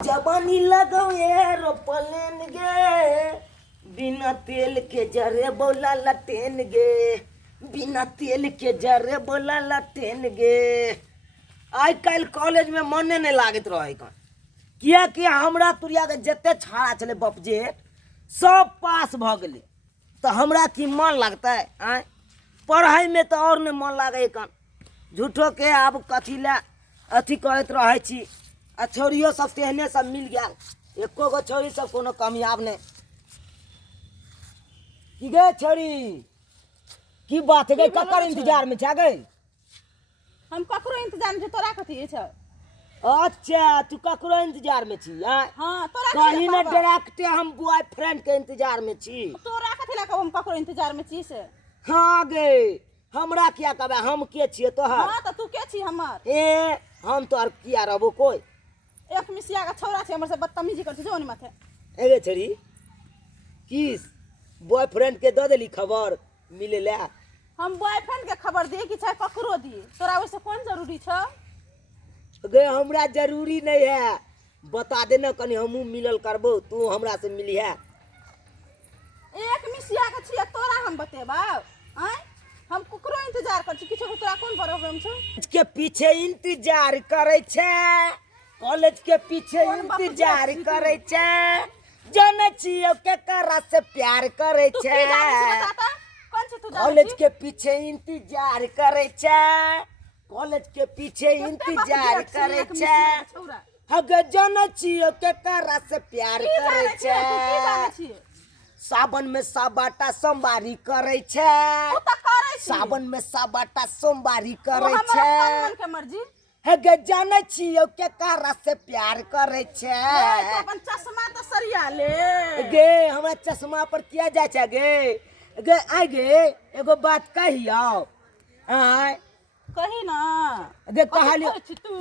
जवानी लगो एरोप्लेन गे, बिना तेल के जरे बोला लटेन गे, बिना तेल के जरे बोला लटेन गे। आज कल कॉलेज में मने नहीं लागत रहे किया कि हमरा तुरिया के जते छाड़ा चले बपजेट सब पास भ गए तो हमरा की मन लगता है आय पढ़ाई में तो और नहीं मन लागे कन झूठो के अब कथी ला अथी करत रहे छी। आ छोरियो सब तेहने सब मिल गया एको गो छोरी सब कोनो कामयाब नहीं की गे छोरी की बात है गे ककर इंतजार में छा गई। हम ककरो इंतजार में तोरा कथी छ। अच्छा तू ककरो इंतजार में छी हां तोरा कहीं ना डायरेक्ट हम बॉयफ्रेंड के इंतजार में छी। तोरा कथी ला कहब हम ककरो इंतजार में छी से। हां गे हमरा क्या कहबे हम के छिए तोहर। हां त तू के छी हमर ए हम तोहर किया रहबो कोई एक मिसिया का छौरा छे हमर से बदतमीजी कर छी जोनी माथे। ए गे छोरी किस बॉयफ्रेंड के द देली खबर मिले ला। हम बॉयफ्रेंड के खबर दी कि चाहे ककरो दी तोरा वैसे कौन जरूरी छ। गे हमरा जरूरी नहीं है बता देना कनी हमू मिलल करबो तू हमरा से मिली है। एक मिसिया के छिए तोरा हम बतेबा आय हम ककरो इंतजार कर छी किछो तोरा कौन प्रॉब्लम छ। के पीछे इंतजार करे छे कॉलेज के पीछे इंतजार करे छे जाने छियो के करा से प्यार करे छे कॉलेज के पीछे इंतजार करे छे कॉलेज के पीछे इंतजार करे छे हगे जाने छियो के करा से प्यार करे छे सावन में साबाटा सोमवारी करे छे सावन में साबाटा सोमवारी करे छे हगे जाने छियो के करा से प्यार करे छे। अपन चश्मा त सरिया ले गे हमरा चश्मा पर किया जाय छे गे गे आ गे एगो बात कहियो आय कही ना गे कहलियो तू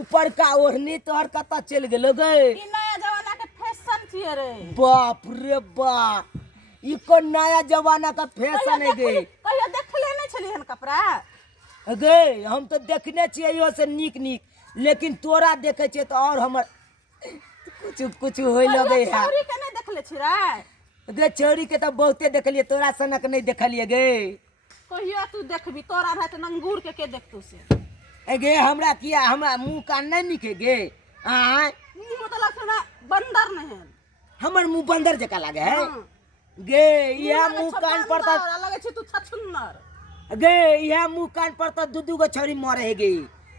ऊपर का ओढ़नी तोहर कता चल गेलो गे। ई नया जमाना के फैशन छिए रे। बाप रे बाप ई को नया जमाना का फैशन है गे। कहियो देखले नहीं छली हन कपड़ा गे हम तो देखने छिए यो से नीक नीक लेकिन तोरा देखे छिए तो और हमर कुछ कुछ होय लगे है। छोरी के नहीं देखले छी रे गे छोरी के तो बहुते देखलिए तोरा सनक नहीं देखलिए गे। कहियो तू देखबी तोरा रहत नंगूर के देखतू से। ए गे हमरा किया हमरा मुंह कान नहीं निके गे आय मुंह तो लगत ना बंदर नहीं है हमर मुंह बंदर जका लागे है गे यह मुंह कान पर तो लगे छी तू छछुन्नर गे यह मुंह कान पर तो दुदू गो छोरी मरे है गे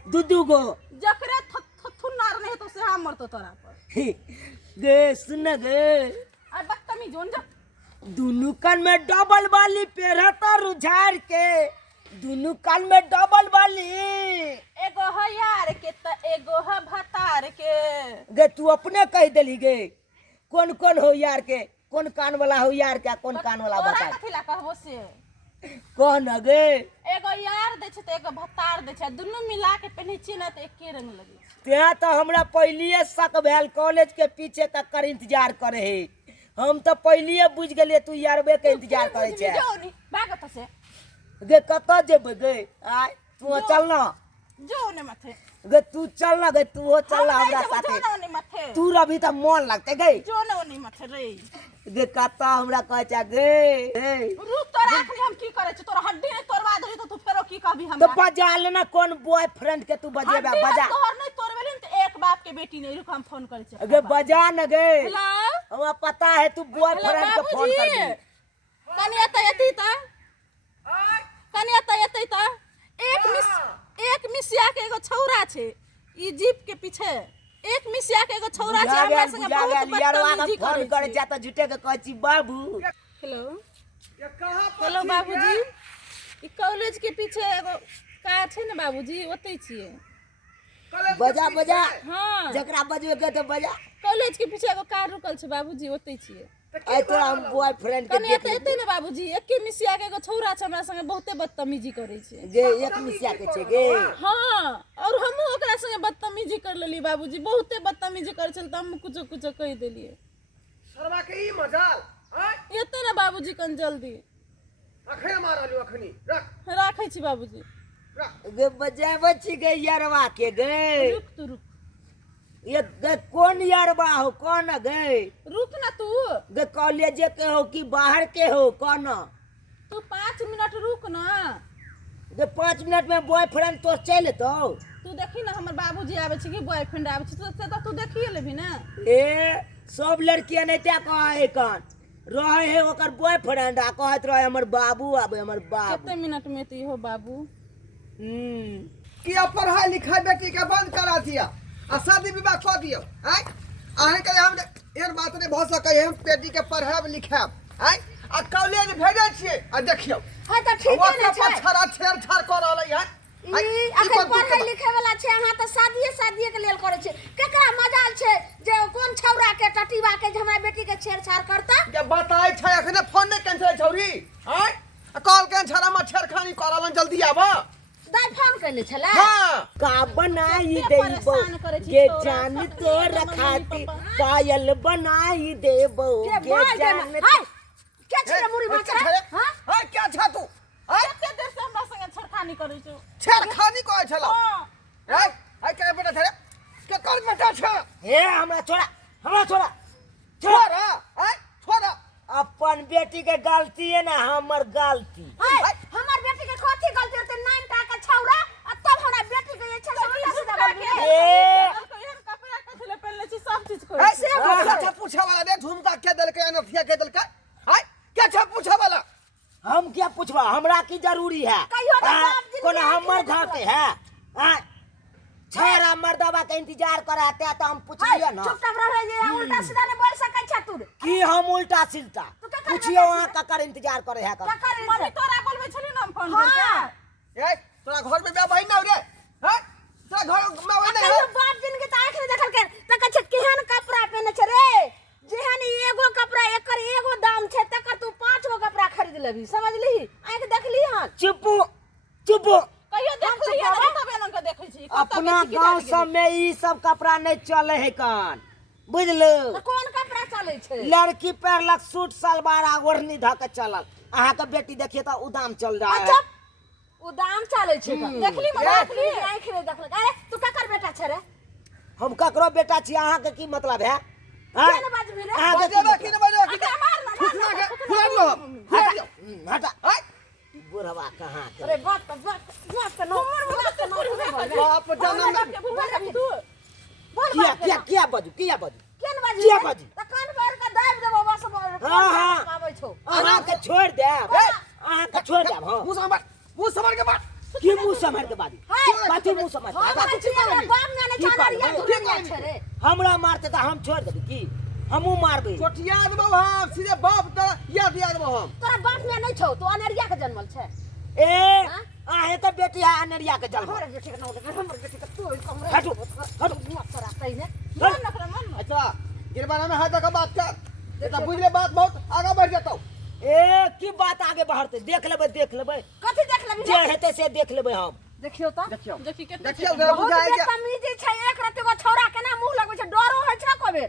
दुदू गो जकरे थुन्नार नहीं तो से हम मरतो तोरा पर गे सुन गे आ बदतमीज जोन जा दुनु कान में डबल वाली पेरहता रुझार के दुनु कान में डबल वाली एगो है यार के त एगो है भतार के। गे तू अपने कह देली गे कौन कौन हो यार के कौन कान वाला हो यार के कौन कान वाला बता तोरा कथि ला कहबो से कौन गे एगो यार दे छ त एगो भतार दे छ दुनु मिला के पहने छी ना त एके रंग लगे त्या तो हमरा पहलिए शक भेल कॉलेज के पीछे ककर इंतजार करे है हम तो पहलिए बुझ गेलिए तू यारबे के इंतजार करे छे। जो नी भागत से गे कत जेबे गे आय तू चल ना जो ने माथे गे तू चल ना गे तू हो चल ना हमरा साथे जो ने माथे तू रभी त मन लगते गे जो ने माथे रे गे कत हमरा कह छे गे रुक तोरा अखनी हम की करे छ तोरा हड्डी ने तोड़वा देली तो तू फेरो की कहबी हम तो बजा लेना कौन बॉयफ्रेंड के तू बजेबे बजा तोहर नहीं तोड़वेली त एक बाप के बेटी नहीं रुक हम फोन करे छ गे बजा न गे हेलो हमरा पता है तू बॉयफ्रेंड के फोन कर दी कनिया त यति त कनिया त यति त एक मिसिया के एगो छौरा छे ई जीप के पीछे एक मिसिया के एगो छौरा छे हमरा संगे बहुत बदतमीजी फोन करे जा त झूठे के कहै छी बाबू। हेलो हेलो बाबूजी ई कॉलेज के पीछे एगो का छे न बाबूजी ओतै छिए बजा बजा हां जकरा बजवे के तो बजा कॉलेज के पीछे एगो कार रुकल छे बाबूजी ओतै छिए आई तो हम बॉयफ्रेंड के कनिया त एतै न बाबूजी एके मिसिया के एगो छौरा छे हमरा संगे बहुते बदतमीजी करे छे गे एक मिसिया के छे गे हां और हमहु ओकरा संगे बदतमीजी कर लेली बाबूजी बहुते बदतमीजी करे छल त हम कुछो कुछो कह देलिए सरवा के ई मजाल एतै न बाबूजी कन जल्दी अखने मारलियो अखनी रख राखै छी बाबूजी गे बजाबै छी गे यारवा के गे रुक तू रुक ये गे कौन यारबा हो कौन गए रुक ना तू गे कॉलेज के हो कि बाहर के हो कौन तू 5 मिनट रुक ना। गे 5 मिनट में बॉयफ्रेंड तो चल तो तू देखी ना हमर बाबूजी आवे छै कि बॉयफ्रेंड आवे छै तो तू देखिए लेबी ना। ए सब लड़कियां नहीं त्या कहे कन रहे है ओकर बॉयफ्रेंड आ कहत रहे हमर बाबू आबे हमर बाबू कितने मिनट में तू हो बाबू। किया पढ़ाई लिखाई बेटी के बंद करा दिया आ शादी विवाह कर दियो आय आहे के हम एहन बात नहीं भ सकै हम बेटी के पढ़ाब लिखाब आय आ कॉलेज भेजै छियै आ देखियो हां त ठीक है छै छरा छेड़छाड़ कर रहलै है ई अखन पढ़ै लिखै वाला छै अहाँ त शादीए के लेल करै छै केकरा मजाल छै जे कोन छौरा के टटीबा के जे हमरा बेटी के छेड़छाड़ करता के बताई छै अखने फोन नहीं कैंसिल छौरी आय कॉल के छरा में छेड़खानी करलन जल्दी आबा दाई फोन कैले छला हां का बनाई के देबो परेशान करे छी ये तोरा जान सब तो के रखाती मम्मी पायल बनाई देबो के ये भाई जान हाय के छै मुरी माचरा हां हाय क्या छा तू आय कते देर से हमरा संगे छड़खानी करै छौ। छेड़खानी कहै छलो हां आय आय के बेटा छे के कर बेटा छे हे हमरा छोड़ा छोरा आय छोरा अपन बेटी के गलती है ना हमर गलती हाय हमर बेटी के कथि गलती होते 9 टा के छौरा आ तब हमरा बेटी के जे छै से उल्टा सीधा बोल ए कपड़ा कथि ले पहनले छी सब चीज को ऐसे क्या पूछा वाला रे झुमका के दल के अनथिया के दल के हाय क्या छे पूछा वाला हम क्या पूछवा हमरा की जरूरी है कहियो तो बाप दिन कोन के हमर आंखें घर देखो। के है छेरा मर्दवा के इंतजार कराते तो हम पूछिए ना चुपचाप रहे जे उल्टा सीधा नहीं बोल सकै छ तू कि हम उल्टा सिलता तो का कर पूछिए बेटा वहां ककर इंतजार करे है का करे मम्मी तोरा बोलबे छली ना हम फोन करके। हां ए तोरा घर में बहन ना रे हाय तोरा घर में बहन कहियो ना बाप दिन के त आंख नहीं देखल के त कह छै केहन कपड़ा पहने छ रे जेहन एगो कपड़ा एकर एगो दाम छै तकर तू 5 गो कपड़ा खरीद लेबी समझली आंख देखली हां चुप कहियो देख लिया ना तब एलन के देखै छी अपना गांव सब में ई सब कपड़ा नहीं चले है कान बुझलो त कोन कपड़ा चले छै लड़की पहनलक सूट सलवार आ ओढ़नी ध के चलल अहाँ के बेटी देखिए तो उदाम चल रहा है अच्छा ओ दाम चले छै देखली देखली देखली आंख नहीं देखल अरे तू ककर बेटा छै रे हम ककरो बेटा छी अहाँ के की मतलब है केना बाजबी रे अहाँ के की बजेबा मतलब? कि न बजेबा कि मार ना फुसला के फुला लो हम हटा हाय बुढ़वा कहाँ के अरे बात नो बाप जन्म क्या बजू केन बाजी किया बाजी? त कान पर के दाब देबो बस हाँ। आबै छौ अहाँ के छोड़ देब अहाँ के छोड़ देब हाँ मुंह समझ के बात की मुंह समझ के बाजी हाय कथी मुंह समझ के हम बाजी? छियै बाप ने की छानरिया करबै? धुरिया छै रे हमरा मारते तो हम छोड़ देबी की हमू मारबे छोटिया देबो हम सीधे बाप त याद दिया देबो हम तोरा बाप ने नहीं छौ तू अनरिया के जन्मल छै ए हाँ? आहे तो बेटी है अनरिया के जन्म हमर बेटी के नाम दे हमर बेटी के तू कमरे हटू, हटू। तोरा कहिने मन न कर मन अच्छा गिरबाना में हाथ का बात कर ये तो बुझले बात बहुत आगे बढ़ जाता ए की बात आगे बढ़ते देख लेबै कथि देख लेबी जे हेतै से देख लेबै हम देखियो त देखियो देखी के देखियो जरा बहुत बुझाएगा बेतमीजी छै एक रति को छौरा केना मुंह लगबै छै डरो होइ छै कबे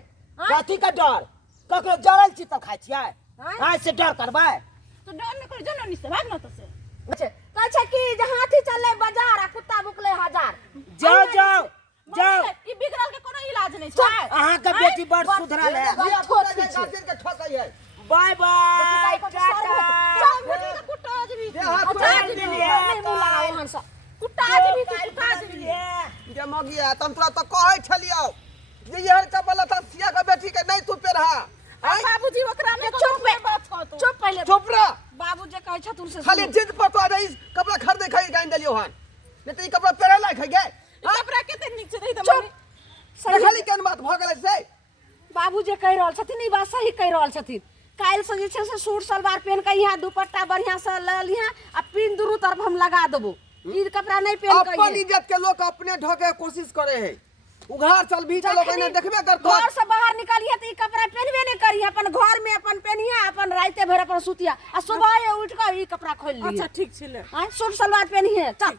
कथी का डर ककरो जरल छी तब खाइ छियै हाँ? हाँ से डर करबै तो डर न कर जनो नि से भाग न तो से कहै छै कि जे हाथी चलले बाजार आ कुत्ता भुकले हजार जाओ ई बिगड़ल के कोनो इलाज नहीं छै। अहाँ के बेटी बड़ सुधरल है ये पूरा गार्जियन के ठोकै है बाय बाय टाटा चल बेटी के कुटा जबी दे हाथ अच्छा पकड़ जी ली नहीं मुंह लगाओ हंस कुटा जबी तू कुटा जबी जे मगिया तंत्रा तो कहै छलियो जे यहर का बला था सिया के बेटी के नहीं तू पे रहा बाबूजी ओकरा में चुप बे। बात हो तो चुप पहले चुप रह बाबू जे कहै छ तुरसे खाली जिद पर तो आ रही कपड़ा खरीदे खाई गाइन दलियो हन नहीं तो ई कपड़ा पेरे लायक है गे कपड़ा केते निक छै दई त चुप अरे खाली केन बात भ गेलै से बाबू जे कहि रहल छथिन ई बात सही कहि रहल छथिन काल्हि से जे छै से सूट सलवार पहन के यहाँ दुपट्टा बढ़िया से ल लिहा आ पिन दुनू तरफ हम लगा देबो ई कपड़ा नहीं पहन के अपन इज्जत के लोग अपने ढके के कोशिश करे है उघार चल भी चलो कहने देखबे करतो घर से बाहर निकलिए तो ई कपड़ा पहनबे नहीं करिए अपन घर में अपन पहनिए अपन राते भर अपन सुतिया आ सुबह उठ के ई कपड़ा खोल लिए अच्छा ठीक छै ले सूट सलवार पहनिए चल